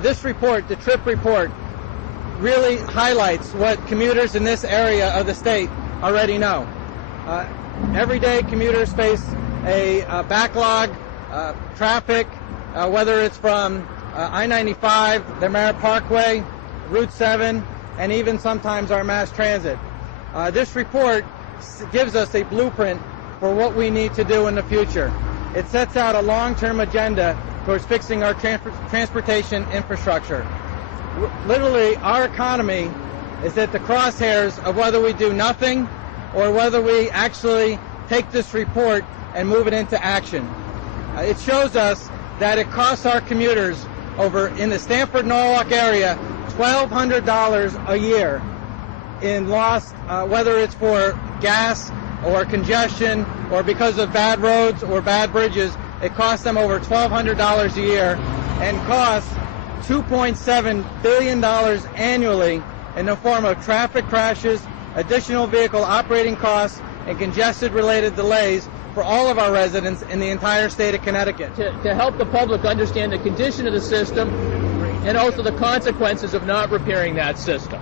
This report, the TRIP report, really highlights what commuters in this area of the state already know. Every day commuters face a backlog, traffic, whether it's from I-95, the Merritt Parkway, Route 7, and even sometimes our mass transit. This report gives us a blueprint for what we need to do in the future. It sets out a long-term agenda towards fixing our transportation infrastructure. Literally, our economy is at the crosshairs of whether we do nothing or whether we actually take this report and move it into action. It shows us that it costs our commuters over in the Stamford-Norwalk area $1,200 a year in lost, whether it's for gas or congestion or because of bad roads or bad bridges. It costs them over $1,200 a year and costs $2.7 billion annually in the form of traffic crashes, additional vehicle operating costs, and congestion-related delays for all of our residents in the entire state of Connecticut. To help the public understand the condition of the system and also the consequences of not repairing that system.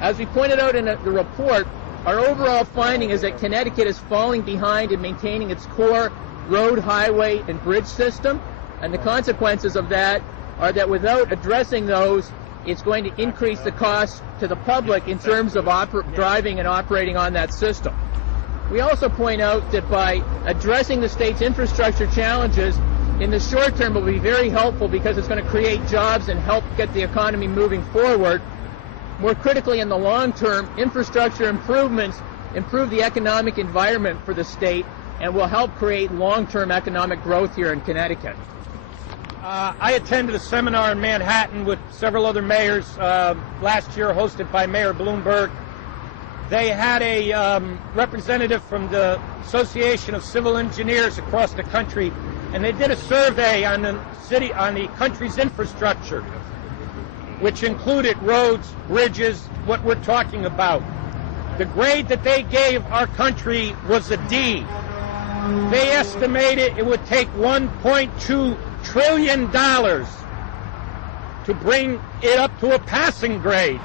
As we pointed out in the report, our overall finding is that Connecticut is falling behind in maintaining its core road, highway, and bridge system, and the consequences of that are that without addressing those, it's going to increase the cost to the public in terms of driving and operating on that system. We also point out that by addressing the state's infrastructure challenges, in the short term it will be very helpful because it's going to create jobs and help get the economy moving forward. More critically, in the long term, infrastructure improvements improve the economic environment for the state and will help create long-term economic growth here in Connecticut. I attended a seminar in Manhattan with several other mayors last year, hosted by Mayor Bloomberg. They had a representative from the Association of Civil Engineers across the country, and they did a survey on the country's infrastructure, which included roads, bridges, what we're talking about. The grade that they gave our country was a D. They estimated it would take $1.2 trillion to bring it up to a passing grade.